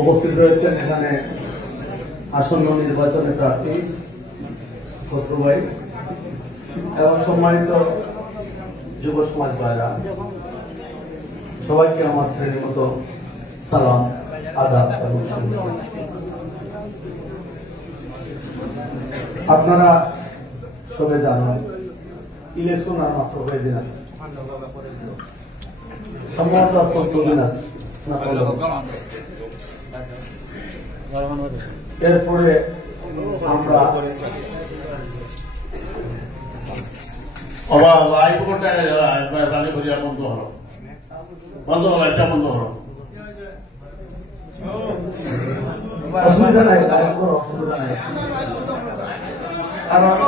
উপস্থিত রয়েছেন এখানে আসন্ন নির্বাচনের প্রার্থী খসরু ভাই এবং সম্মানিত যুব সমাজ ভাইরা, সবাইকে আমার শ্রেণীর মতো সালাম, আদাব এবং শুভেচ্ছা। আপনারা সবাই জানেন ইলেকশন আর মাত্র কয়েকদিন আছে, সম্ভবত 14 দিন আছে। এরপরে আমরা অসুবিধা নাই, অসুবিধা নাই, কারণ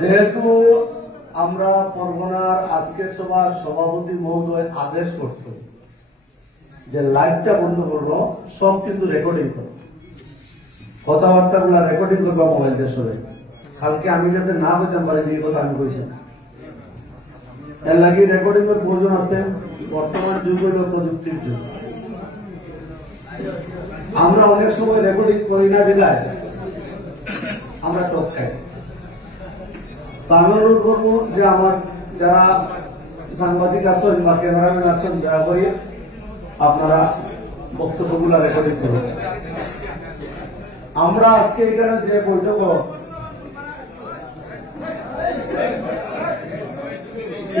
যেহেতু আমরা পরগনার আজকের সভার সভাপতি মহোদয় আদেশ করত যে লাইভটা বন্ধ করবো, সব কিন্তু রেকর্ডিং করবো, কথাবার্তা গুলা রেকর্ডিং করবো মোবাইল দিয়ে সবাই। কালকে আমি যাতে না হইতাম পারি এই কথা আমি কইছি না, এর লাগে রেকর্ডিং এর প্রয়োজন আছে। বর্তমান যুগ হইল প্রযুক্তির যুগ, আমরা অনেক সময় রেকর্ডিং করি না বিদায় আমরা টক খাই। আমি অনুরোধ করবো যে আমার যারা সাংবাদিক আছেন বা ক্যামেরাম্যান আছেন, দয়া করে আপনারা বক্তব্যগুলো রেকর্ডিং করুন। আমরা আজকে এখানে যে বৈঠক,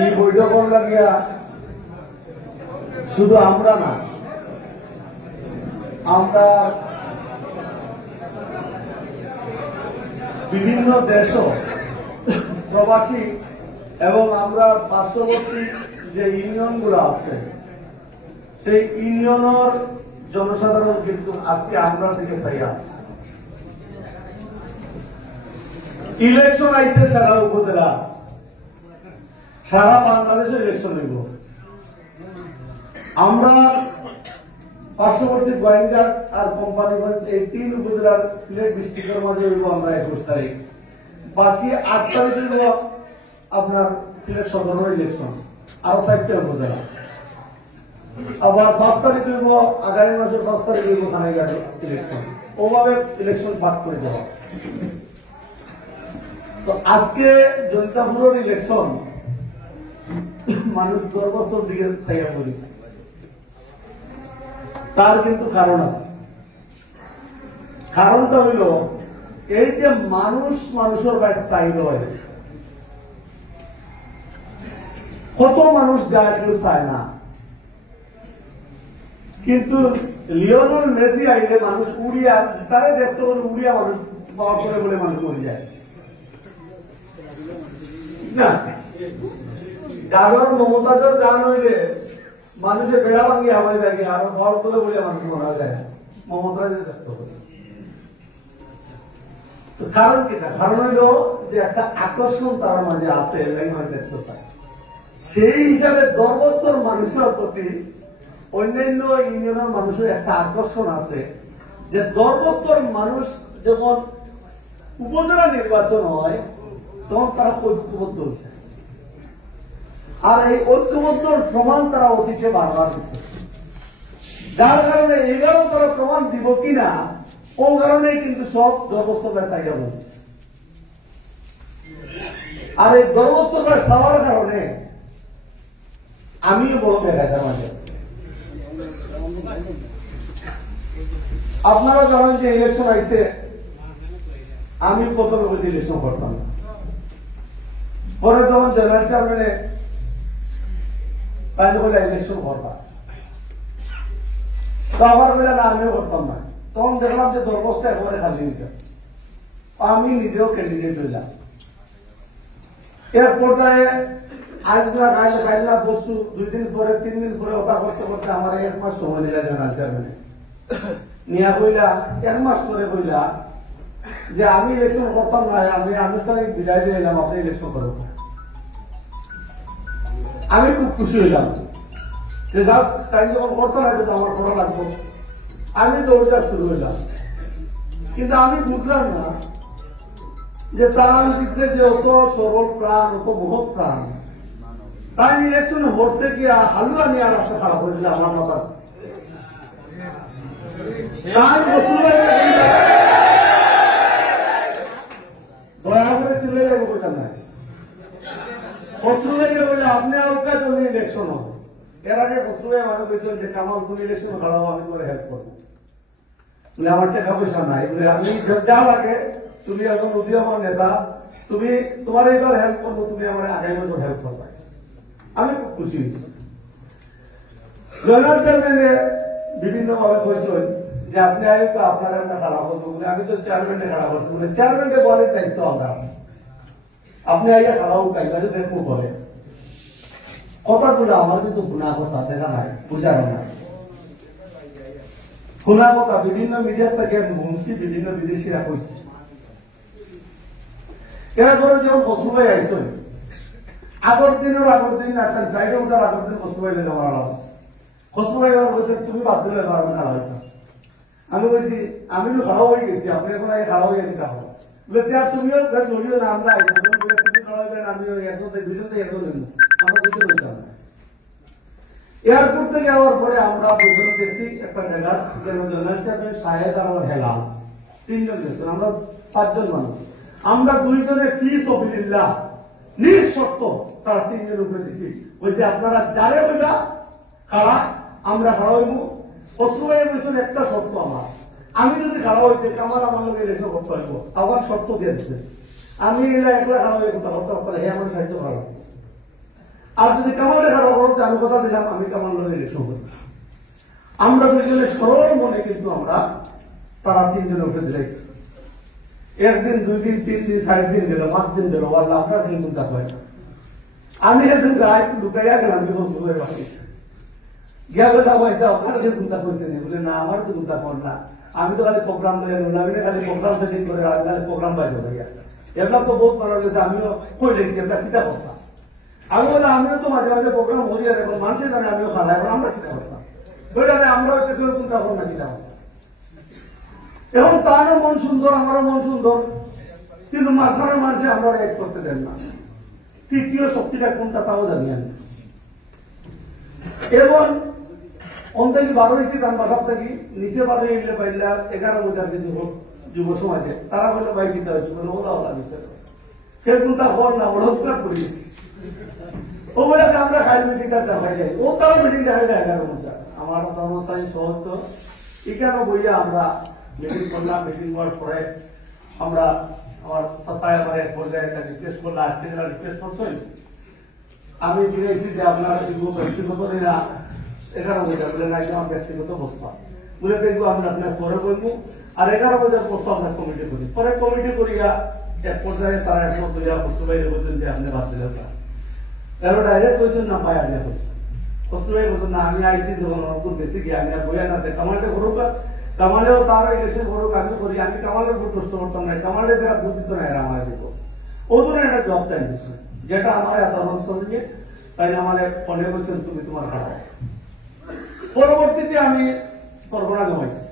এই বৈঠক লাগিয়া শুধু আমরা না, আমরা বিভিন্ন দেশ প্রবাসী এবং আমরা পার্শ্ববর্তী যে ইউনিয়ন গুলো আছে সেই ইউনিয়নের জনসাধারণ কিন্তু আজকে আমরা থেকে চাই আছে। ইলেকশন আইছে সারা উপজেলা, সারা বাংলাদেশে ইলেকশন হইব। আমরা পার্শ্ববর্তী গোয়েন্দার আর কোম্পানিগঞ্জ এই 3 উপজেলার সিলেট ডিস্ট্রিক্টের মাঝে হইব আমরা 21 তারিখ। বাকি 8 তারিখ হইব আপনার সিলেট সদরের ইলেকশন, আরো 4টা উপজেলা। আবার 5 তারিখ হইব আগামী মাসের 5 তারিখ হইব থানাঘাট ইলেকশন। ওভাবে ইলেকশন ভাগ করে দেওয়া। তো আজকে জনতাপুরের ইলেকশন মানুষ 10 বছর দিকে থেকে পড়েছে, তার কিন্তু কারণ আছে। কারণটা হইল এই যে মানুষের কাছে চাহিদা হয়, কত মানুষ যায় কেউ চায় না, কিন্তু লিওনেল মেসি আইলে মানুষ উড়িয়া তারে দেখতে হলে উড়িয়া মানুষ পাওয়া করে বলে মানুষ মরে যায় না। কারণ মমতাজের গান হইলে মানুষের বেড়া ভাঙি আমার জায়গায় আরো ঘর করে বলে মানুষ মারা যায়, মমতাজের দেখতে হবে। কারণ কিনা, কারণ হইল যে একটা আকর্ষণ তার মাঝে আছে, দেখতে চায়। সেই হিসাবে 10 বছর মানুষের প্রতি অন্যান্য ইউনিয়নের মানুষের একটা আকর্ষণ আছে যে 10 বছর মানুষ যখন উপজেলা নির্বাচন হয় তখন তারা ঐক্যবদ্ধ হচ্ছে, আর এই ঐক্যবদ্ধর প্রমাণ তারা অতীতে বারবার দিচ্ছে। যার কারণে এবারও তারা প্রমাণ দিব কিনা ও কারণে কিন্তু সব 10 বছর চাইয়া বলছে। আর এই 10 বছর চাওয়ার কারণে আমিও বড় বেকার মাঝে। আপনারা জানেন যে ইলেকশন আইছে, আমি প্রথমে বলছি ইলেকশন করতাম না, পরে যখন জেনারেল চেয়ারম্যানে তাই বলে ইলেকশন করতাম, তো আবার বলে না আমিও করতাম না। তখন দেখলাম যে দরখাস্ত একেবারে খালি হয়েছে, আমি নিজেও ক্যান্ডিডেট হইলাম। এর পর্যায়ে আজ না কাল না পরশু 2 দিন পরে 3 দিন পরে ওটা করতে করতে আমার 1 মাস সময় নিলা জেনারেল চেয়ারম্যানে নিয়া কইলা, 1 মাস পরে কইলা যে আমি ইলেকশন করতাম না, আমি আনুষ্ঠানিক বিদায় দিয়ে এলাম, আপনি ইলেকশন করবেন। আমি খুব খুশি হইলাম যে যাক তাই যখন করতে না তো আমার করা লাগবে। আমি দৌড়ার শুরু হইলাম, কিন্তু আমি বুঝলাম না যে প্রাণচিত্রে যে অত সরল প্রাণ, অত মহৎ প্রাণ, তাই ইলেকশন ভোটতে গিয়ে হালুয়া নিয়ে আর রাস্তা খারাপ হয়ে দিলে আমার মাথা। দয়া করে চলে যাবো কোথাও নাই, ফসলুভাইকে বলে আপনি আলকা জন্য ইলেকশন হবে। এর আগে ফসলুভাই আমাকে বলছেন যে কামাল তুমি ইলেকশন খাড়াও, আমি তোমার হেল্প করবো। বলে আমার টাকা পয়সা নাই, বলে আপনি যা লাগে, তুমি এখন উদীয়মান নেতা, তুমি তোমার এইবার হেল্প করবো, তুমি আমার আগামী বছর হেল্প করবে। আমি খুব খুশি হয়েছি। জয়নাল চেয়ারম্যানে বিভিন্ন ভাবে বলছেন যে আপনি আয়ুকা আপনার একটা খারাপ হতো, বলে আমি তো চেয়ারম্যানে খারাপ হচ্ছি, বলে চেয়ারম্যানে বলে দায়িত্ব আমরা, আপনি আইয়া খারাপ কাইবা যে দেখবো বলে কথাগুলো আমার কিন্তু গুণা কথা দেখা নাই, বুঝার নাই গুণা কথা। বিভিন্ন মিডিয়ার থেকে আমি শুনছি, বিভিন্ন বিদেশিরা কইছি। এরপরে যখন ফসলভাই আইসেন, আগের দিন আসেন, ফ্রাইডে উঠার আগের দিন ফসলভাই লেগে মারা হচ্ছে। ফসলভাই বলছে তুমি বাদ দিলে আমি খারাপ হইতাম। আমি বলছি আমি তো খারাপ হয়ে গেছি, আপনি এখন আগে খারাপ হয়ে গেছি খাবো, বলে তুমিও জড়িও না, আমরা তুমি খারাপ হইবেন, আমিও দুজনে এত নেব, আমরা দুজন হইতাম না। এয়ারপোর্ট থেকে যাওয়ার পরে আমরা দুজন গেছি একটা জায়গা, জেনারেল চেয়ারম্যান শাহেদ আর আমার হেলাল, তিনজন গেছেন, আমরা 5 জন মানুষ। আমরা দুইজনে ফিস অফিল্লাহ নিঃশর্ত তারা 3 জন উপরে দিছি, বলছে আপনারা যারে হইবা খাড়া, আমরা খাড়া হইব। ফসলভাই বলছেন একটা শর্ত আমার, আমি যদি খাড়া হইতে কামাল আমার লোক এসে করতে হইব, আবার শর্ত দিয়ে দিচ্ছে, আমি একলা খাড়া হয়ে কথা করতে পারতাম, হে আমার সাহিত্য খাড়া। আর যদি কামালে খারাপ করতে আমি কথা দিলাম আমি কামাল লোক ইলেকশন করব। আমরা দুজনে সরল মনে কিন্তু আমরা তারা 3 জন উঠে দিলাইছি। 1 দিন 2 দিন 3 দিন 4 দিন গেল, 5 দিন গেল, আল্লাহ আপনার চিন্তা হয় না। আমি একদিন রাত লুকাইয়া গেলাম, যখন সুযোগ পাচ্ছি গিয়া বললাম পয়সা আপনার যে চিন্তা করছে না, বলে না আমার তো চিন্তা কর না, আমি তো খালি প্রোগ্রাম দেয় আমি খালি প্রোগ্রাম সেটিং করে খালি প্রোগ্রাম পাই ভাইয়া, এগুলা তো বহুত মারা গেছে, আমিও কই দেখছি একটা চিন্তা করতাম। আমি বলে আমিও তো মাঝে মাঝে প্রোগ্রাম করি, আর এখন মানুষের জানে আমিও খালাই, এখন আমরা চিন্তা করতাম ওইটাকে আমরা কেউ চিন্তা করব না চিন্তা করতাম। এখন তারও মন সুন্দর, আমারও মন সুন্দর, কিন্তু মাঝখানে মানুষে আমরা এক করতে দেন না। তৃতীয় শক্তিটা কোনটা তাও জানি আমি। এবং অন্তকি 12 হয়েছি তার বাসার থাকি নিচে বাড়ি এলে পাইলা 11,000 কিছু যুব সমাজে তারা বললো ভাই কিনতে হয়েছে, বলে ওরা ওলা দিচ্ছে কেউ কোনটা হল না, ওরা উৎপাদ করি ও বলে আমরা খাই মিটিংটা দেখাই যাই, ও তারা মিটিং দেখাই যায় 11,000। আমার কর্মচারী সহজ এখানে বইয়া আমরা মিটিং করলাম। মিটিং করার পরে আমরা আমার সাতায় আমার এক পর্যায়ে একটা রিকোয়েস্ট করলাম, আজকে যারা রিকোয়েস্ট করছেন আমি দিয়েছি যে আপনার ব্যক্তিগত না 11,000 বলে না, আমার ব্যক্তিগত প্রস্তাব বলে দেখবো আমরা আপনার পরে বলবো, আর 11,000 প্রস্তাব আপনার কমিটি করি। পরে কমিটি করিয়া এক পর্যায়ে তারা একমত হইয়া বস্তুবাই বলছেন যে আপনি বাদ দিলে তারা ডাইরেক্ট বলছেন না পায় আগে বলছেন, বস্তুবাই বলছেন না আমি আইসি যখন খুব বেশি গিয়ে আমি আর বইয়া না কামালটা করুক, কামালেও তার ইলেকশন করুক, আমি করি, আমি কামালের ভোট নষ্ট করতাম না, কামালের যারা ভোট দিত না এরা আমার দিব ও ধরনের একটা জব চাই দিচ্ছে, যেটা আমার এত নিয়ে তাই আমার ফোনে বলছেন তুমি তোমার খারাপ। পরবর্তীতে আমি ফরগনা জমাইছি,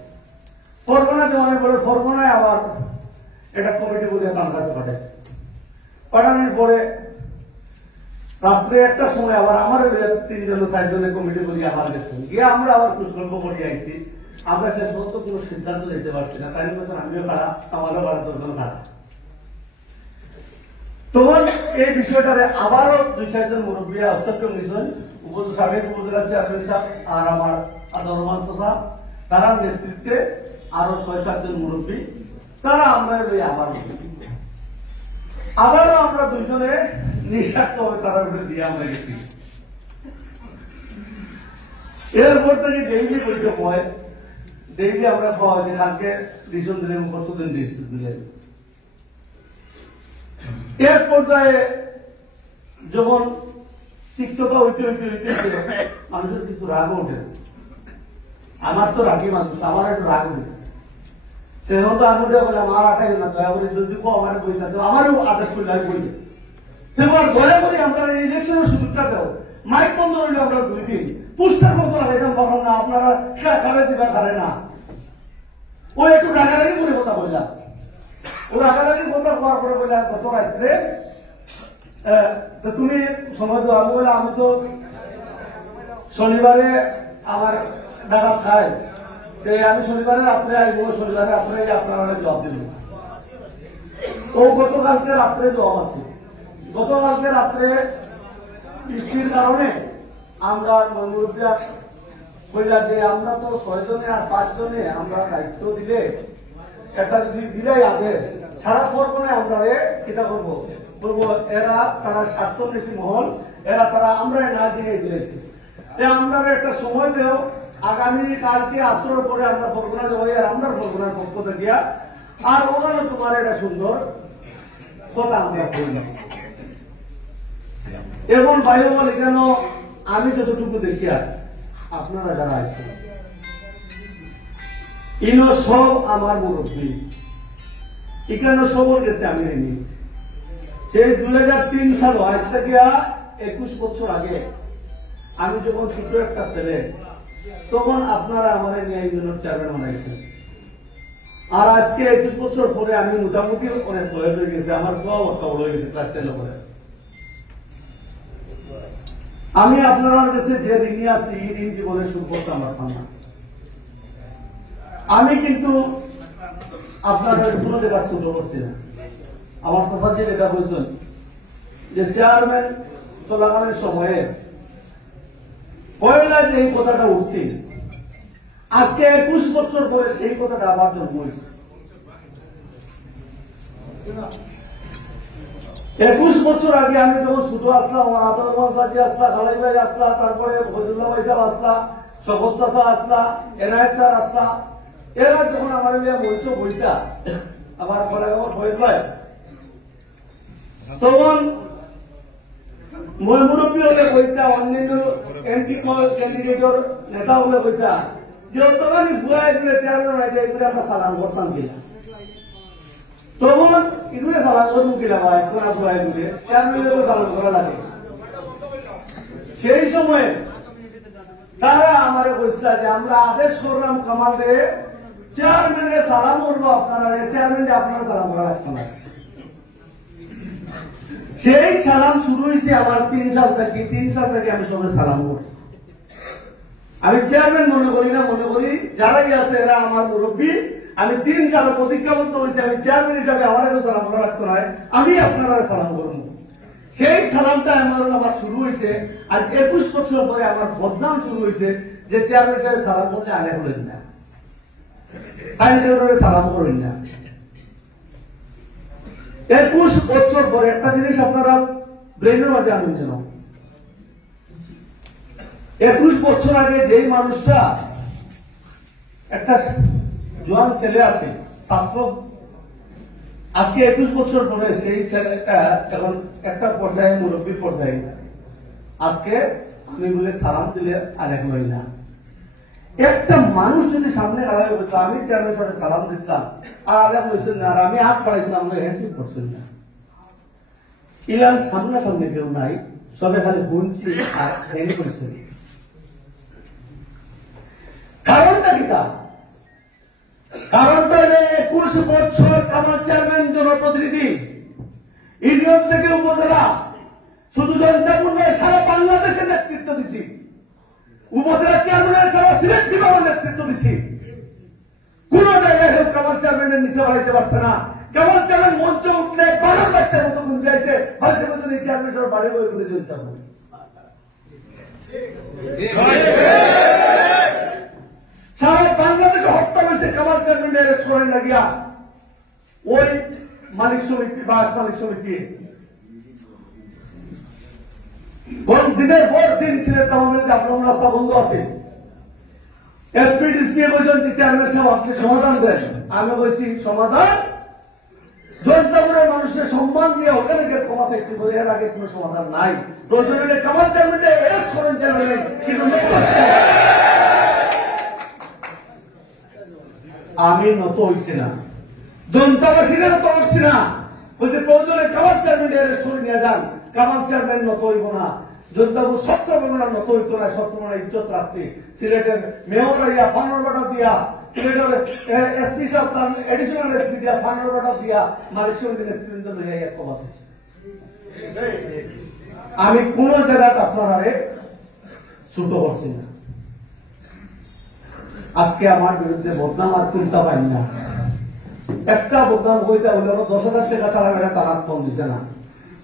ফরগনা জমানোর পরে ফরগনায় আবার একটা কমিটি বলে তার কাছে পাঠাইছে। পাঠানোর পরে রাত্রে 1টার সময় আবার আমার 3 জন 4 জনের কমিটি বলি আমার গেছে গিয়ে আমরা আবার কুশলভ করি আইছি। আমরা শেষ পর্যন্ত কোন সিদ্ধান্ত নিতে পারছি না, তাই বলছেন আমিও খারাপ, আমারও 12 খারাপ। তখন এই বিষয়টারে আবারও 2-4 জন মুরব্বী হস্তক্ষেপ নিয়েছেন, সাবেক উপজেলা চেয়ারম্যান সাহেব আর আমার রহমান সাহেব, তারা নেতৃত্বে আরো 6-7 জন মুরব্বী, তারা আমরা আবারও আমরা দুইজনে নিঃস্বার্থ হয়ে তারা উপরে দিয়ে আমরা গেছি। এরপর থেকে ডেইলি বৈঠক হয়, ডেইলি আমরা পাওয়া যে কালকে ডিসিশন দিলেন, পরশুদিন ডিসিশন দিলেন। এক পর্যায়ে যখন তিক্ততা হইতে হইতে হইতে মানুষের কিছু রাগও ওঠে, আমার তো রাগি মানুষ, আমার একটু রাগ উঠেছে, সেখানে তো আমি বলে আমার আটাই না, দয়া করে যদি আমার বই না আমারও আদেশ করলে আমি বই সেবার দয়া করে আমরা ইলেকশনের সুযোগটা দেও, মাইক বন্ধ হইলে আমরা 2 দিন পুস্টার করতে লাগাইতাম পারলাম না, আপনারা খারে দিবা খারে না, কথা বললাম, ও রাগারাগি কথা হওয়ার পরে বললাম গত রাত্রে তুমি সময় দাও। আমি বললাম আমি তো শনিবারে আমার ডাকাত খাই, আমি শনিবারে রাত্রে আসবো, শনিবারে রাত্রে আপনারা জবাব দিব। ও গতকালকে রাত্রে জবাব আছে। গতকালকে রাত্রে বৃষ্টির কারণে আমরা মনুরুদ্দিয়া বললা যে আমরা তো 6 জনে আর 5 জনে আমরা দায়িত্ব দিলে একটা যদি দিলাই আদেশ সারা পর্বনে আমরা কিতা করবো বলবো এরা তারা স্বার্থন্বেষী মহল, এরা তারা আমরা না দিয়ে দিয়েছি। আমরা একটা সময় দেও, আগামী কালকে আসর পরে আমরা পরগনা যাবো, আর আমরা পরগনার পক্ষ থেকে আর ওখানে তোমার একটা সুন্দর কথা আমরা বললাম। এখন ভাই বলে কেন আমি যতটুকু দেখি আর আপনারা যারা আছেন ইনো সব আমার মুরব্বী, এখানে সবর গেছে আমি নেই। সেই 2003 সাল আজ থেকে 21 বছর আগে আমি যখন ছোট একটা ছেলে, তখন আপনারা আমার নিয়ে ইউনিয়ন চেয়ারম্যান বানাইছেন। আর আজকে 21 বছর পরে আমি মোটামুটি অনেক বয়স হয়ে গেছে, আমার খাওয়া একটা বড় হয়ে গেছে ক্লাস 10 পরে। আমি আপনার কাছে যে ঋণী আছি এই ঋণ জীবনের শুরু করতে আমার পান্না। আমি কিন্তু আপনাদের কোনো জায়গা ছোট করছি না। আমার কথা যে এটা বলছেন যে চেয়ারম্যান চলাকালীন সময়ে পয়লা যে এই কথাটা উঠছিল, আজকে 21 বছর পরে সেই কথাটা আবার জন্ম হয়েছে। 21 বছর আগে আমি যখন ছোট আসলাম, আমার আতর মাসলাজি আসলা, খালাই ভাই আসলা, তারপরে ফজলুল্লাহ ভাই সাহেব আসলা, শপথ চাষা আসলা, এনায়েত স্যার আসলা, এরা যখন আমার মঞ্চ বইটা আমার ঘরে আমার ফয়েজ ভাই, তখন মুরব্বী হলে বইটা অন্যান্য এমপি ক্যান্ডিডেটর নেতা হলে বইটা যে তখন ভুয়াই দিলে চেয়ারম্যান হয়ে যায়, এগুলো আমরা সালাম করতাম কিনা, তখন এগুলো সালাম করবো কিনা বা এখন ভুয়াই দিলে চেয়ারম্যানের সালাম করা লাগে। সেই সময়ে তারা আমার বলছিল যে আমরা আদেশ করলাম কামালে চেয়ারম্যানের সালাম করবো, আপনারা চেয়ারম্যানকে আপনারা সালাম করা লাগতো না। সেই সালাম শুরু হয়েছে আমার 3 সাল থেকে। 3 সাল থেকে আমি সবাই সালাম করছি। আমি চেয়ারম্যান মনে করি না, মনে করি যারাই আছে এরা আমার মুরব্বী। আমি 3 সালে প্রতিজ্ঞাবদ্ধ হয়েছি আমি চেয়ারম্যান হিসাবে আমার সালাম করা লাগতো না, আমি আপনারা সালাম করবো। সেই সালামটা আমার শুরু হয়েছে। আর 21 বছর পরে আমার বদনাম শুরু হয়েছে যে চেয়ারম্যান হিসাবে সালাম করলে আগে হলেন না, তাই সালাম করেন না। 21 বছর পরে একটা জিনিস আপনারা ব্রেনের মাঝে আনুন যেন, 21 বছর আগে যেই মানুষটা একটা জোয়ান ছেলে আছে ছাত্র, আজকে 21 বছর পরে সেই ছেলেটা এখন একটা পর্যায়ে মুরব্বীর পর্যায়ে গেছে। আজকে আমি বলে সালাম দিলে আর এক হই না। একটা মানুষ যদি সামনে আড়াই হতো, আমি চেয়ারম্যান সাথে সালাম দিচ্ছিলাম আর আলাদা হয়েছেন না, আর আমি হাত পাড়াইছিলাম, হ্যান্ডশেক করছেন না। ইলাম সামনাসামনি কেউ নাই, সবে খালি গুনছি আর হ্যান্ড করেছেন। কারণটা কি? কারণটা 21 বছর আমার চেয়ারম্যান জনপ্রতিনিধি ইউনিয়ন থেকে উপজেলা, শুধু জনতাপুর নয় সারা বাংলাদেশের নেতৃত্ব দিচ্ছি, উপজেলা চেয়ারম্যানের সারা সিলেট বিভাগের নেতৃত্ব দিচ্ছি। কোন জায়গায় হোক কামাল চেয়ারম্যানের নিচে বাড়াইতে পারছে না। কামাল চেয়ারম্যান মঞ্চ উঠলে 12 বাচ্চার মতো গুঞ্জে যাইছে, হয়তো যদি চেয়ারম্যান সব বাড়ি বই করে চলতে হবে। সারা বাংলাদেশে হত্যা হয়েছে কামাল চেয়ারম্যানের অ্যারেস্ট করেন লাগিয়া ওই মালিক সমিতি, বাস মালিক সমিতি। দিনের পর দিন ছিলেন তামামের আপনার রাস্তা বন্ধ আছে, এসপিডিসি বলছেন যে চেয়ারম্যান সাহেব আপনি সমাধান দেন। আমি বলছি সমাধান জনতাপুরের মানুষের সম্মান দিয়ে ওখানে গিয়ে ক্ষমা চাইতে করে, এর আগে কোন সমাধান নাই। প্রয়োজনে কামাল চেয়ারম্যানটা অ্যারেস্ট করেন চেয়ারম্যান, কিন্তু আমি নত হইছি না, জনতাবাসীরা নত হচ্ছি না। বলছে প্রয়োজনে কামাল চেয়ারম্যান অ্যারেস্ট করে নিয়ে যান, কামাল চেয়ারম্যান নত হইব না। জনতাপুর সত্র বর্ণনা নত হইত না, সত্র বর্ণনা ইজ্জত রাখতে সিলেটের মেয়র আইয়া 15 বাটা দিয়া এসপি সাহেব তার এডিশনাল এসপি দিয়া 15টা দিয়া মালিক সমিতির নেতৃত্ব লইয়া এক কথা। আমি কোন জায়গায় আপনারা ছোট করছি না। আজকে আমার বিরুদ্ধে বদনাম আর তুলতে পারি না। একটা বদনাম হইতে হলে 10,000 টাকা ছাড়া এটা তারা ফোন দিছে না।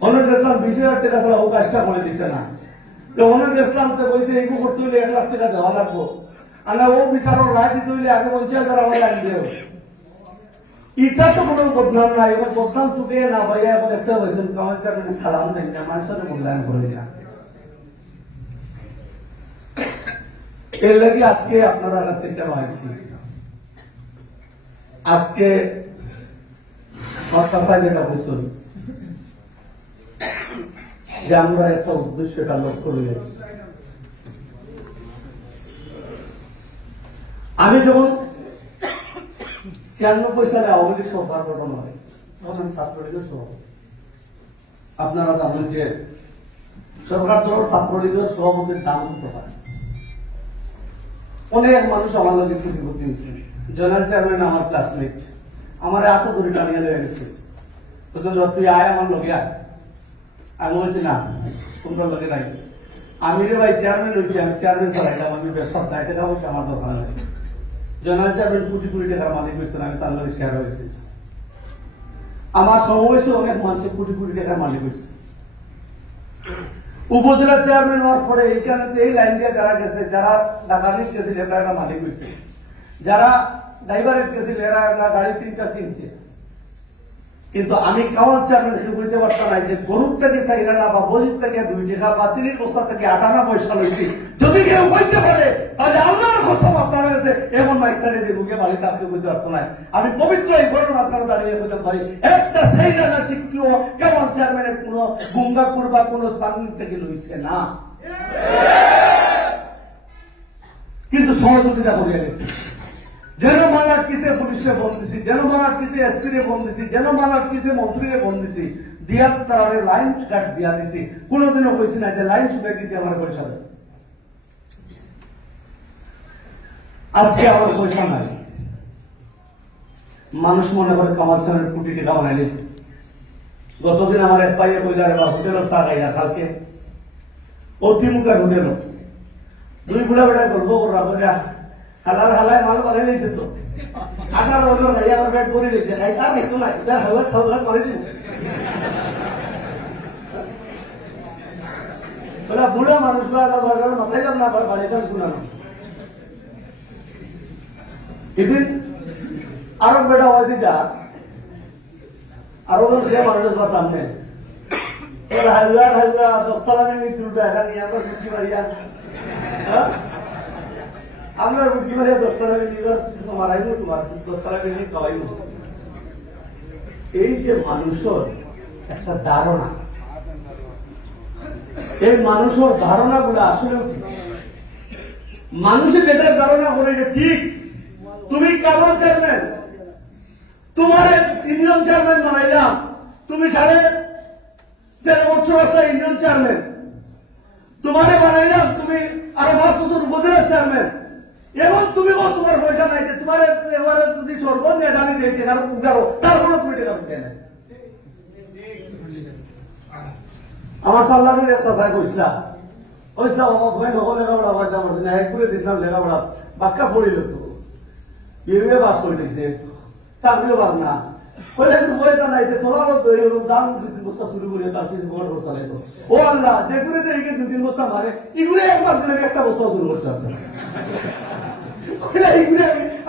অনেক ইসলাম 20,000 টাকা ছাড়া ও কাজটা করে দিচ্ছে না। তো অনেক ইসলাম তো বলছে এইগুলো করতে হইলে 1 লাখ টাকা দেওয়া লাগবো। আর ও বিচারের রায় দিতে হইলে আগে 50,000 আমার লাগবে। এটা তো কোনো বদনাম নাই। এবার বদনাম তুকে না ভাইয়া এবার একটা হয়েছেন কামাল চাকরি সালাম দেন না, মানুষের মূল্যায়ন করে না। এর লাগে আজকে আপনারা কাছে কেন আসছি? আজকে যেটা বলছেন যে আমরা একটা উদ্দেশ্যটা লক্ষ্য রয়েছি। আমি যখন 96 সালে আওয়ামী লীগ সরকার গঠন হয় তখন আমি ছাত্রলীগের সভাপতি। আপনারা জানেন যে সরকার দল ছাত্রলীগের সভাপতির দাম হতে পারে। অনেক মানুষ আমার লোকের ক্ষতিপূর্তি হয়েছে। জেনারেল চেয়ারম্যান আমার ক্লাসমেট, আমার এত করে টানিয়ে লেগে গেছে, তুই আয় আমার লোকে আয়। আমি বলছি না, তোমার লোকে নাই। আমি রে ভাই চেয়ারম্যান হয়েছি, আমি চেয়ারম্যান করাইলাম, আমি ব্যবসার দায়িত্বে যাবো, আমার দরকার নাই। জেনারেল চেয়ারম্যান কোটি কোটি টাকার মালিক হয়েছেন, আমি তার লোকে শেয়ার হয়েছি। আমার সমাবেশে অনেক মানুষের কোটি কোটি টাকার মালিক হয়েছে। উপজেলা চেয়ারম্যান হওয়ার পরে এইখানে এই লাইন দিয়ে যারা গেছে, যারা ডাকাতির গেছিল এরা মালিক হয়েছে, যারা ড্রাইভারের গেছিল এরা গাড়ি 3টা কিনছে। কিন্তু আমি কাওয়াল চেয়ারম্যান বুঝতে পারতাম না যে গরুর থেকে চাইরা না বা বজির থেকে 2 টাকা বা চিনির বস্তা থেকে 58 পয়সা লইছি। যদি কেউ বলতে পারে তাহলে আল্লাহর কসম আপনারা কাছে এমন মাইক সাইডে যে বুকে বাড়িতে আপনি বুঝতে পারতো না। আমি পবিত্র এই ঘটনা আপনারা দাঁড়িয়ে বলতে পারি একটা সেই জায়গা শিক্ষিও কাওয়াল চেয়ারম্যানের কোন গুঙ্গাপুর বা কোন স্থান থেকে লইছে না, কিন্তু সহযোগিতা করিয়া গেছে। যেন মালার কিসে পুলিশে ফোন দিছি, যেন মালার কিসে এসপি রে ফোন দিছি, যেন মালার কিসে মন্ত্রী রে ফোন দিছি, দিয়া তারা লাইন কাট দিয়া দিছি। কোনদিনও কইছি না যে লাইন ছুটে দিছি আমার পয়সা দেয়। আজকে আমার পয়সা নাই, মানুষ মনে করে কামাল চানের কোটি টাকা বানাই নিয়েছে। গতদিন আমার এক পাইয়ে কইলারে বা হোটেল চা খাইয়া কালকে অতিমুখার হোটেল 2 বুড়া বেড়া গল্প করবা বলে হালার হালায় মাল বানাই নিয়েছে। তো আটার ওগুলো নাই, আমার ব্যাট করে নিয়েছে, তার একটু নাই, তার হালুয়া খাওয়া করে দিন। বুড়া মানুষ মাথায় যান না বাড়ি যান শুনানো। এদিন আরো বেটা হয়তো যা আরো মানুষের সামনে হালুয়ার হালুয়া দশতলা নিয়ে তুলতে এখন নিয়ে আমরা রুটি মারিয়া, আমরা রুটি মারিয়া 10 টাকা মারাইব, তোমার 10 টাকা নিয়ে খাওয়াইব। এই যে মানুষের একটা ধারণা, এই মানুষের ধারণা গুলো আসলে মানুষের যেটা ধারণা করে যে ঠিক তুমি কারণ চেয়ারম্যান, তোমার ইউনিয়ন চেয়ারম্যান বানাইলাম, তুমি 13.5 বছর ইউনিয়ন চেয়ারম্যান, তোমারে বানাইলাম, তুমি আরো 5 বছর উপজেলার চেয়ারম্যান, এবং তুমি তোমার পয়সা নাই, তোমার এবারে যদি সর্বন্ন ডালি দিয়ে উগারো তারপরে তুমি টাকা উঠে নেয়। আমার সাল্লামের একটা কথা কইসলা কইসলাম আমার নকল লেখাপড়া পয়সা করছে না, এক করে দিয়েছিলাম লেখাপড়া বাক্কা পড়িল, তো বিয়ে বাস করে দিচ্ছে, চাকরিও পাক না, কইলে একটু পয়সা নাই, তোরা দাম 2-3 বস্তা শুরু করে তার কিছু বড় বস্তা নাই। তো ও আল্লাহ যে করে 2-3 বস্তা মারে এগুলো একবার দিলে একটা বস্তা শুরু করতে পারছে না।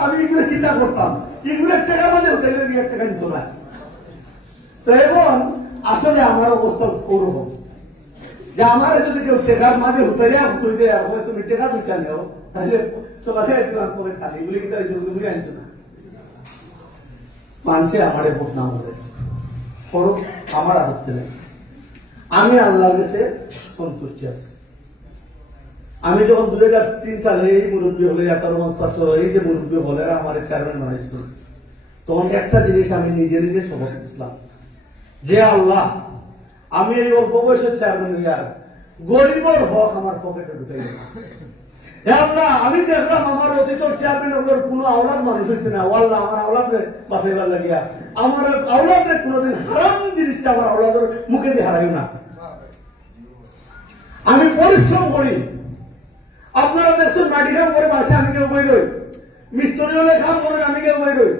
আমি এগুলো চিন্তা করতাম, এগুলোর টাকা মানে হোটেলে 1 টাকা নিত না। তো এবং আসলে আমার অবস্থা ওরকম যে আমার যদি কেউ টেকার মাঝে হুতাইয়া হুতই দেয়, তুমি টেকা 2টা নেও, তাহলে তোমাকে অ্যাডভান্স করে খালি এগুলি কিন্তু তুমি আনছো না। মানুষে আমার বদনাম হবে, আমার আপত্তি নেই, আমি আল্লাহর কাছে সন্তুষ্টি আছি। আমি যখন 2003 সালে এই মুরব্বী হলে 11 এই যে মুরব্বী হলে আমার চেয়ারম্যান বানাইছিল, তখন একটা জিনিস আমি নিজে নিজে শপথ দিয়েছিলাম যে আল্লাহ আমি এই অল্প বয়সের চেয়ারম্যান ইয়ার গরিবের হক আমার পকেটে ঢুকাই আল্লাহ আমি দেখলাম আমার অতীতর চেয়ারম্যান কোন আওলাদ মানুষ হয়েছে না। আল্লাহ আমার আওলাদের বাঁচাইবার লাগিয়া আমার আওলাদের কোনদিন হারাম জিনিসটা আমার আওলাদের মুখে দিয়ে হারাইও না। আমি পরিশ্রম করি, আপনারা দেখছেন মাটি কাম করে বাসে আমি কেউ বই রই, মিস্ত্রি হলে কাম করে আমি কেউ বই রই।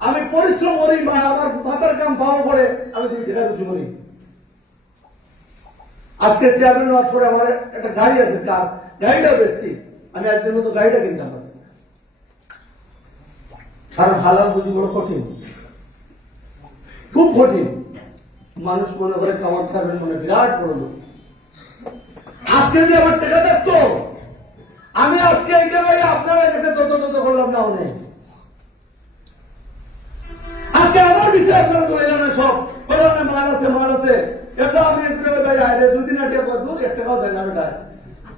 আমি পরিশ্রম করি বা আমার মাথার কাম পাওয়া করে আমি তুমি যেটা কিছু করি। আজকে চেয়ারম্যান হওয়ার পরে আমার একটা গাড়ি আছে, কার গাড়িটা বেচছি। আমি একদিন মতো গাড়িটা কিনতাম না, কারণ হালাল বুঝি বড় কঠিন, খুব কঠিন। মানুষ মনে করে আমার চেয়ারম্যান মনে বিরাট বড় লোক। আজকে যে আমার টাকা থাকতো আমি আজকে এই জায়গায় আপনার কাছে তত করলাম না অনেক। আজকে আমার বিষয়ে আপনারা চলে যাবেন সব মাল আছে এটা আমি দুদিন আগে দূর এক টাকাও দেয় না বেটা।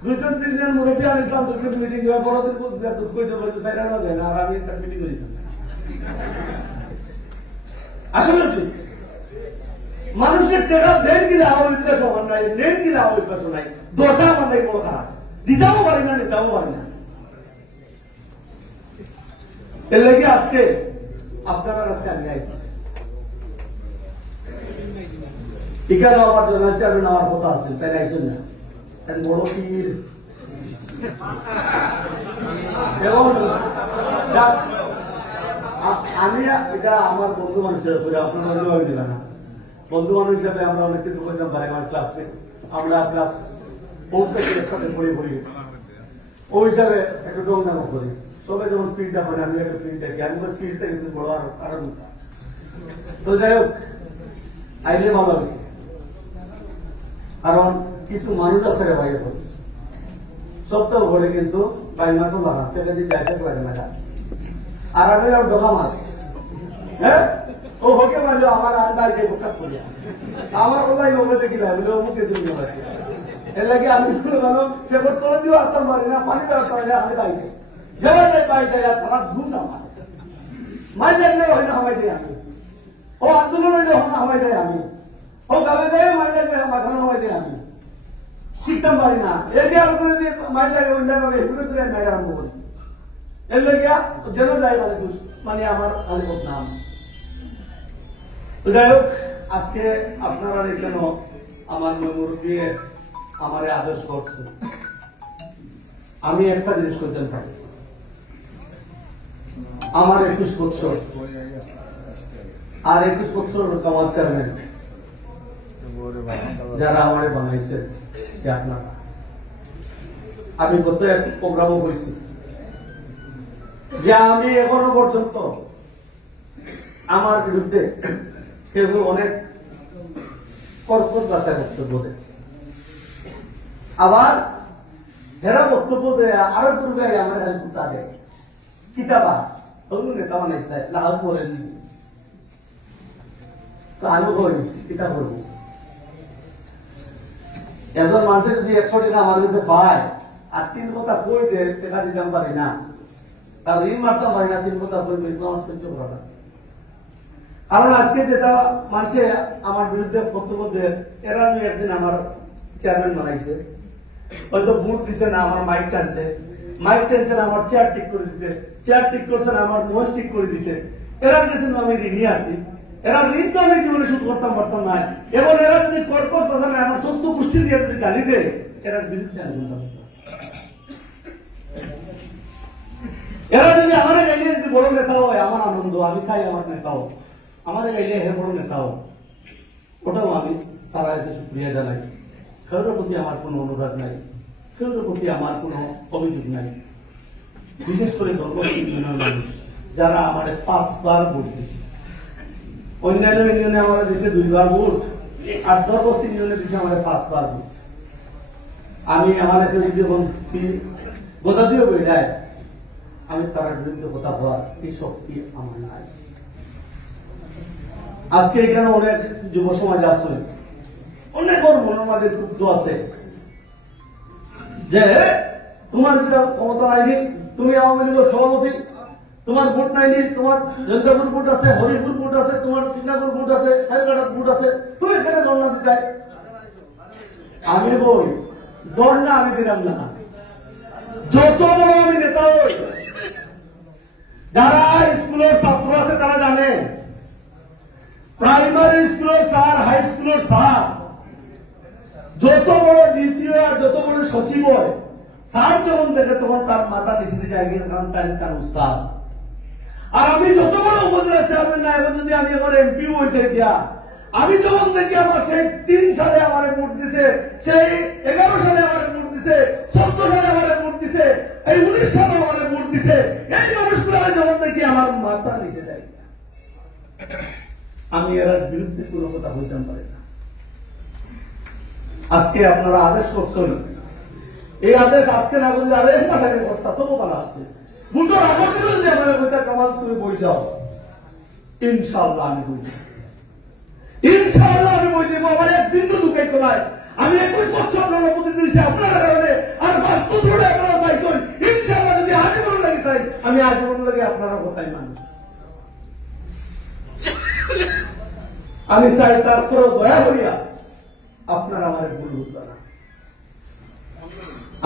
2-3 দিন মুরব্বী আনিলাম, 2 মিটিং বড়দিন দেয় না, আর আমি একটা মিটিং করি আসলে কি মানুষের টাকা দেন কিনা অবিশ্বাস সমান নাই, নেন কিনা অবিশ্বাস নাই, দরকার আমার নাই বড় খারাপ, দিতেও পারি না নিতেও পারি না। এর লাগে আজকে আপনারা আজকে আমি আইছি এখানে আমার জন্য নেওয়ার কথা আছে, তাই আইসেন না বড় পীর এবং আমি এটা আমার বন্ধু মানুষের উপরে আপনার আমি দিলাম না। বন্ধু মানুষ হিসাবে আমরা অনেক কিছু করতাম পারি। আমার ক্লাসমেট আমরা ক্লাস 4 থেকে একসাথে পড়ে ওই হিসাবে একটু ডোংনাম করি। সবাই যখন ফিল্ডটা করে আমি একটা ফিল্ড দেখি, আমি ফিল্ডটা কিন্তু বড় আরো তো যাই হোক আইলে ভালো হবে, কারণ কিছু মানুষ আছে রে ভাই সপ্তাহ ঘরে কিন্তু 2 মাসও লাগা পেটে দিয়ে লাগে না। আর আমি আর দোকা মাস হ্যাঁ ও হোকে মানলো আমার আন্ডা যে বোকা করি আমার কোথায় লোকে দেখি না আমি মুখে চলে যাচ্ছি। এর লাগে আমি পেপার তোলা দিও আসতাম পারি না, পানি আসতাম না, আমি বাইকে যেভাবে বাইকে তারা ঘুষ আমার মাই লাগলে হয় না হামাই দিই আমি, ও আন্দোলন হইলে হামাই দেয় আমি, ও গাবে দেয় মাই লাগলে মাথানো হামাই দিই আমি, শিখতাম পারি না। এর আগে যদি মাই লাগে অন্যভাবে ঘুরে ঘুরে মাইর আরম্ভ করি। এর লেগিয়া যেন যাই মানে আমার অনেক নাম। যাই হোক আজকে আপনারা কেন আমার মুরব্বী আমার আদেশ করছে, আমি একটা জিনিস করতেন পারি। আমার 21 বছর আর 21 বছর আমার চেয়ারম্যান যারা আমার বানাইছে আপনারা, আমি গত এক প্রোগ্রামও করেছি যে আমি এখনো পর্যন্ত আমার বিরুদ্ধে কেউ অনেক কর্কট ভাষায় বক্তব্য দেয়, আবার হেরা বক্তব্য দেয় আরো দুর্গায় আমার কুতা দেয় কিতাবা নেতা বানাইছে লাহাজ বলেন। তো আমি করি কিতাব করবো। একজন মানুষের যদি 100 টাকা আমার কাছে পায় আর 3 কথা কই দে টাকা দিতাম পারি না, তার ঋণ মারতাম পারি না, 3 কথা কই আমার সহ্য করা না। কারণ আজকে যেটা মানুষে আমার বিরুদ্ধে বক্তব্য দেয়, এরা নিয়ে একদিন আমার চেয়ারম্যান বানাইছে, হয়তো বুট দিচ্ছে না আমার মাইক টানছে, মাইক টানছে না আমার চেয়ার ঠিক করে দিচ্ছে, চেয়ার ঠিক করছে না আমার মোষ ঠিক করে দিচ্ছে। এরা গেছে আমি ঋণী আছি, এরা ঋণ তো আমি জীবনে শুধু করতাম পারতাম না। এবং এরা যদি কর্কট ভাষা না আমার 14 গোষ্ঠী দিয়ে যদি গালি দেয়, এরা বিরুদ্ধে আমি এরা যদি আমার গাইলে যদি বড় নেতা হয় আমার আনন্দ, আমি চাই আমার নেতা হোক, আমার গাইলে হে বড় নেতা হোক, ওটাও আমি তারা এসে সুক্রিয়া জানাই। কারোর প্রতি আমার কোনো অনুরোধ নাই, কারোর প্রতি আমার কোনো অভিযোগ নাই। বিশেষ করে ধর্মবর্তী ইউনিয়নের মানুষ যারা আমার 5 বার ভোট দিচ্ছে, অন্যান্য ইউনিয়নে আমার দিচ্ছে 2 বার ভোট, আর ধর্মবর্তী ইউনিয়নে দিচ্ছে আমার 5 বার ভোট। আমি আমার একটা যদি কথা দিয়েও বই যায়, আমি তার বিরুদ্ধে কথা বলার এই শক্তি আমার নাই। আজকে এখানে অনেক যুব সমাজ আছে, অনেক ওর মনের মাঝে ক্ষুব্ধ আছে যে তোমার যেটা ক্ষমতা নাইনি, তুমি আওয়ামী লীগের সভাপতি, তোমার ভোট নাইনি, তোমার জয়ন্তপুর ভোট আছে, হরিপুর ভোট আছে, তোমার চিন্নাপুর ভোট আছে, সাইবাটার ভোট আছে, তুমি এখানে ধর্ণা দিতে। আমি বই ধর্ণা আমি দিলাম না, যত বড় আমি নেতা হই, যারা স্কুলের ছাত্র আছে তারা জানে, প্রাইমারি স্কুলের স্যার, হাই স্কুলের স্যার, যত বড় ডিসি হয় আর যত বড় সচিব হয়, স্যার যখন দেখে তখন তার মাথা নিচে যায়, কারণ তার উস্তাদ। আর আমি যত বড় উপজেলা চেয়ারম্যান না, এখন যদি আমি এখন এমপি হইতে দিয়া, আমি যখন দেখি আমার সেই 3 সালে আমার ভোট দিছে, সেই 11 সালে আমার ভোট দিছে, 14 সালে আমার ভোট দিছে, এই 19 সালে আমার ভোট দিছে, এই মানুষগুলো যখন দেখি আমার মাথা নিচে যায়, আমি এর বিরুদ্ধে কোনো কথা বলতে পারি না। আজকে আপনারা আদেশ করছেন, এই আদেশ আজকে না বললে আদেশ মাথাকে করতা তবু বলা আছে, দুটোর আগর দিন যদি আমার বইটা কামাল তুমি বই যাও, ইনশাআল্লাহ আমি বই যাব, ইনশাআল্লাহ আমি বই দেবো। আমার এক বিন্দু দুঃখের কোনায় আমি 21 বছর প্রতিনিধি দিয়েছি আপনার কারণে, আর বাস্তব ধরে আপনারা চাইছেন, ইনশাআল্লাহ যদি আজীবন লাগে চাই, আমি আজীবন লাগে আপনারা কথাই মানি। আমি চাই তারপরেও দয়া করিয়া আপনারা আমার ভুল বুঝবে না।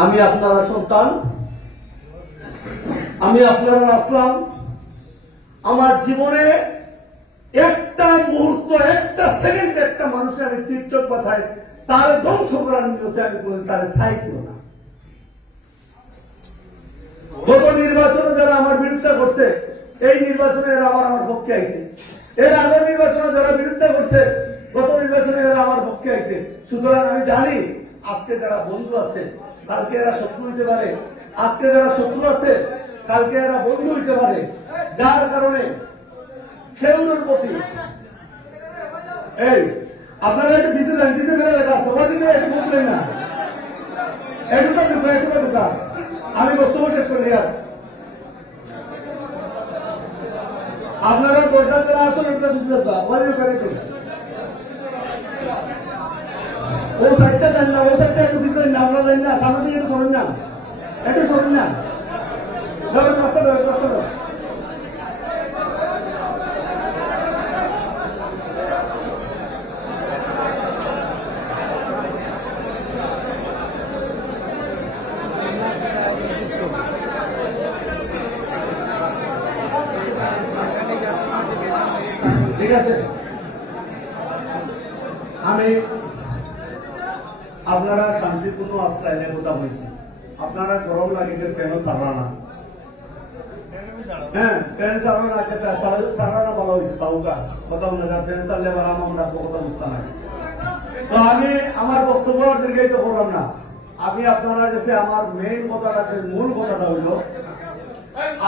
আমি আপনারা সন্তান, আমি আপনারা আসলাম। আমার জীবনে একটা মুহূর্ত, একটা সেকেন্ড, একটা মানুষের আমি তীর্থক বাছাই তার ধ্বংস করার নিয়তে আমি তার চাইছিল না। গত নির্বাচনে যারা আমার বিরুদ্ধে করছে, এই নির্বাচনে এরা আমার পক্ষে আইছে। এর আগের নির্বাচনে যারা বিরুদ্ধে করছে, গত নির্বাচনে এরা আমার পক্ষে আইছে। সুতরাং আমি জানি আজকে যারা বন্ধু আছে কালকে এরা শত্রু হইতে পারে, আজকে যারা শত্রু আছে কালকে এরা বন্ধু হইতে পারে। যার কারণে খেউরের প্রতি এই আপনারা একটু পিছিয়ে যান, পিছিয়ে ফেলে লেখা আছে, ওরা কিন্তু একটু বললেন না, একটুটা দুঃখ, একটুটা দুঃখ। আমি বক্তব্য শেষ করি। আর আপনারা দরকার যারা আসুন একটা বুঝতে ও সাইডটা যান না, ও সাইডটা একটু পিছিয়ে না, আমরা যাই না, সামনে দিকে একটু সরেন না, একটু সরেন না, ধরেন রাস্তা ধরেন, রাস্তা ধরেন। ঠিক আছে, আমি আপনারা শান্তিপূর্ণ আশ্রয় নিয়ে কথা বলছি। আপনারা গরম লাগে যে কেন সারা না, হ্যাঁ ফ্যান সারা না, সারা না বলা হয়েছে তাউকা কথা বলে, ফ্যান সারলে বারাম আমরা কথা বুঝতে না। তো আমি আমার বক্তব্য দীর্ঘায়িত করলাম না। আমি আপনারা কাছে আমার মেইন কথাটা, মূল কথাটা হইল,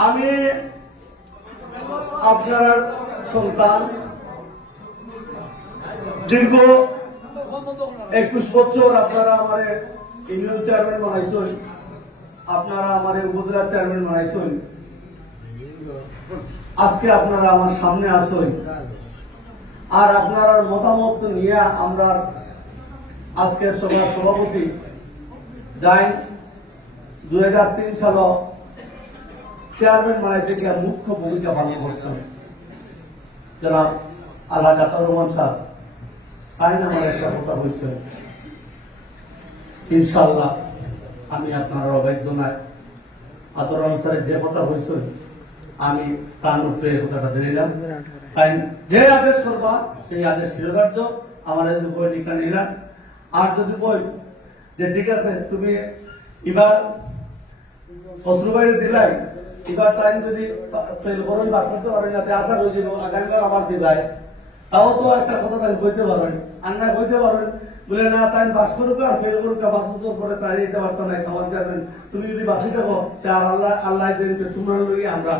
আমি আপনার সন্তান, দীর্ঘ 21 বছর আপনারা আমার ইউনিয়ন চেয়ারম্যান বানাইছেন, আপনারা আমার উপজেলা চেয়ারম্যান বানাইছেন, আজকে আপনারা আমার সামনে আসেন। আর আপনার মতামত নিয়ে আমরা আজকের সভার সভাপতি যাই 2003 সাল চেয়ারম্যান বানাইতে গিয়ে মুখ্য ভূমিকা পালন করছেন যারা আল্লাহ জাতার রহমান সাহেব, তাই না আমার একটা কথা বলছে। ইনশাআল্লাহ আমি আপনার অবৈধ নয়, আদর অনুসারে যে কথা বলছেন আমি তার উপরে কথাটা দিলাম। তাই যে আদেশ করবা সেই আদেশ শিরোধার্য আমার বই লিখা নিলাম। আর যদি বই যে ঠিক আছে তুমি এবার শ্বশুরবাড়ি দিলাই, এবার টাইম যদি ফেল করুন বাস করতে পারেন, যাতে আশা রয়ে যাব আগামীবার আবার দিলাই, তাও তো একটা কথা তাই বইতে পারেন, আর না বইতে পারেন বলে না তাই বাস করুক আর ফেল করুক, 5 বছর পরে তাই দিতে পারতো না, খাবার যাবেন। তুমি যদি বাসি থাকো আর আল্লাহ আল্লাহ তোমার লইয়ে আমরা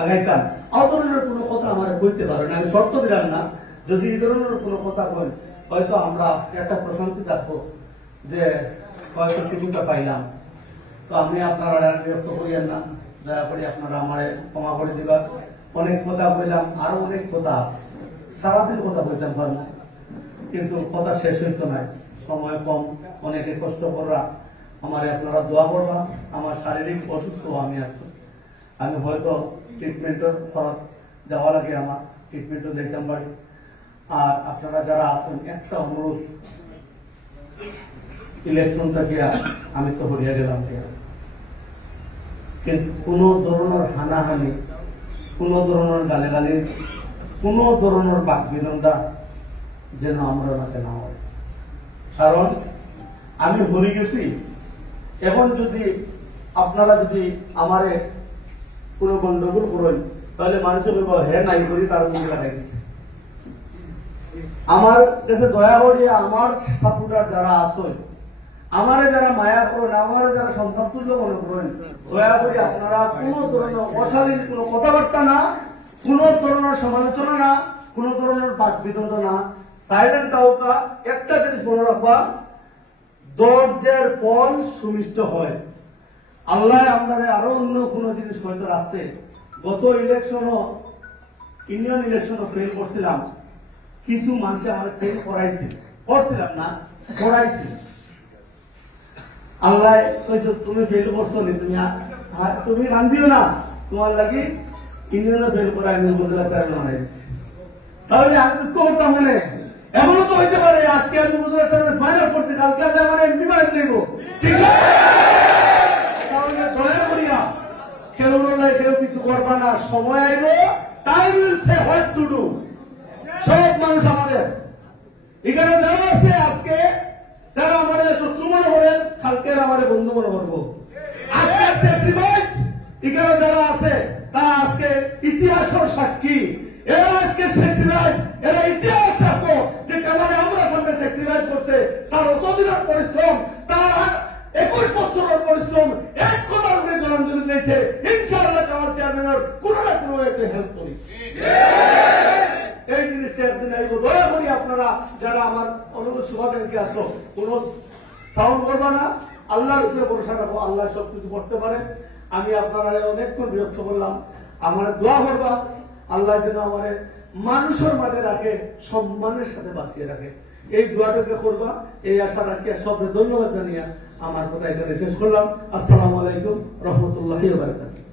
আগাইতাম। অধরনের কোনো কথা আমার বইতে পারেন, আমি শর্ত দিলাম না। যদি এই ধরনের কোনো কথা বলেন হয়তো আমরা একটা প্রশান্তি থাকবো যে হয়তো কিছুটা পাইলাম। তো আমি আপনারা বিরক্ত করিয়েন না, দয়া করে আপনারা আমার ক্ষমা করে দিবার। অনেক কথা বললাম, আরো অনেক কথা আছে, সারাদিন কথা বলতাম পারবো, কিন্তু কথা শেষ হইতো না, সময় কম, অনেকে কষ্ট করা। আমার আপনারা দোয়া করবা। আমার শারীরিক অসুস্থ আমি আছি, আমি হয়তো ট্রিটমেন্টের খরচ যাওয়া লাগে, আমার ট্রিটমেন্টও দেখতাম পারি। আর আপনারা যারা আছেন একটা অনুরোধ, ইলেকশনটা কি আমি তো হরিয়া গেলাম, কোন ধরনের হানাহানি, কোন ধরনের গালাগালি, কোন ধরনের বাক বিনন্দা যেন আমরা নাতে না হয়। কারণ আমি হয়ে গেছি, এখন যদি আপনারা যদি আমারে কোন গন্ডগোল করেন তাহলে মানুষের বলবো হ্যাঁ নাই করি তার মুখে লাগাই দিচ্ছে। আমার কাছে দয়া করিয়া আমার সাপোর্টার যারা আছেন, আমারে যারা মায়া করেন, আমারে যারা সন্তান তুল্য মনে করেন, দয়া করি আপনারা কোন ধরনের অশালীন কোন কথাবার্তা না, কোন ধরনের সমালোচনা না, কোন ধরনের বাক বিতণ্ড না, সাইলেন্ট কাউকা। একটা জিনিস মনে রাখবা, ধৈর্যের ফল সুমিষ্ট হয়। আল্লাহ আপনাদের আরো অন্য কোন জিনিস হয়তো রাখছে। গত ইলেকশনও, ইউনিয়ন ইলেকশনও ফেল করছিলাম, কিছু মানুষ আমার ফেল করাইছে, করছিলাম না করাইছে। আল্লাহ কইছো তুমি ফেল করছো নি, তুমি কান্দিও না, তোমার লাগি ইউনিয়নে ফেল করে আমি উপজেলা চেয়ারম্যান বানাইছি। তাহলে আমি তো করতাম মনে, এমনও তো হইতে পারে আজকে আমি উপজেলা চেয়ারম্যান মাইনাস করছি, কালকে আমি আমার এমপি বানাই দেব, ঠিক না? তাহলে দয়া করিয়া কেউ নয় কেউ কিছু করবা না, সময় আইব, time will say what to do. সব মানুষ আমাদের এখানে যারা আছে আজকে, যারা আমাদের শত্রু মনে করেন, কালকে আমাদের বন্ধু মনে করবো। আজকের স্যাক্রিফাইস এখানে যারা আছে তারা আজকে ইতিহাসের সাক্ষী। এরা আজকে স্যাক্রিফাইস, এরা ইতিহাস রাখবো যে কেমন আমরা সামনে স্যাক্রিফাইস করছে, তার অতদিনের পরিশ্রম, তার 21 বছরের পরিশ্রম, এক কোটার উপরে জলাঞ্জলি দিয়েছে। ইনশাআল্লাহ আমার চেয়ারম্যানের কোনো না কোনো একটা হেল্প করি। এই জিনিসটা একদিন আইব। দয়া করি আপনারা যারা আমার অনুরোধ সভা ব্যাংকে আসো, কোন সাউন্ড করবা না, আল্লাহর উপরে ভরসা রাখো, আল্লাহ সবকিছু করতে পারে। আমি আপনারা অনেকক্ষণ বিরক্ত করলাম, আমার দোয়া করবা আল্লাহ যেন আমার মানুষের মাঝে রাখে, সম্মানের সাথে বাঁচিয়ে রাখে। এই দোয়াটাকে করবা, এই আশা রাখিয়া সবকে ধন্যবাদ জানিয়া আমার কথা এখানে শেষ করলাম। আসসালামু আলাইকুম রহমতুল্লাহি ওয়া বারাকাতুহু।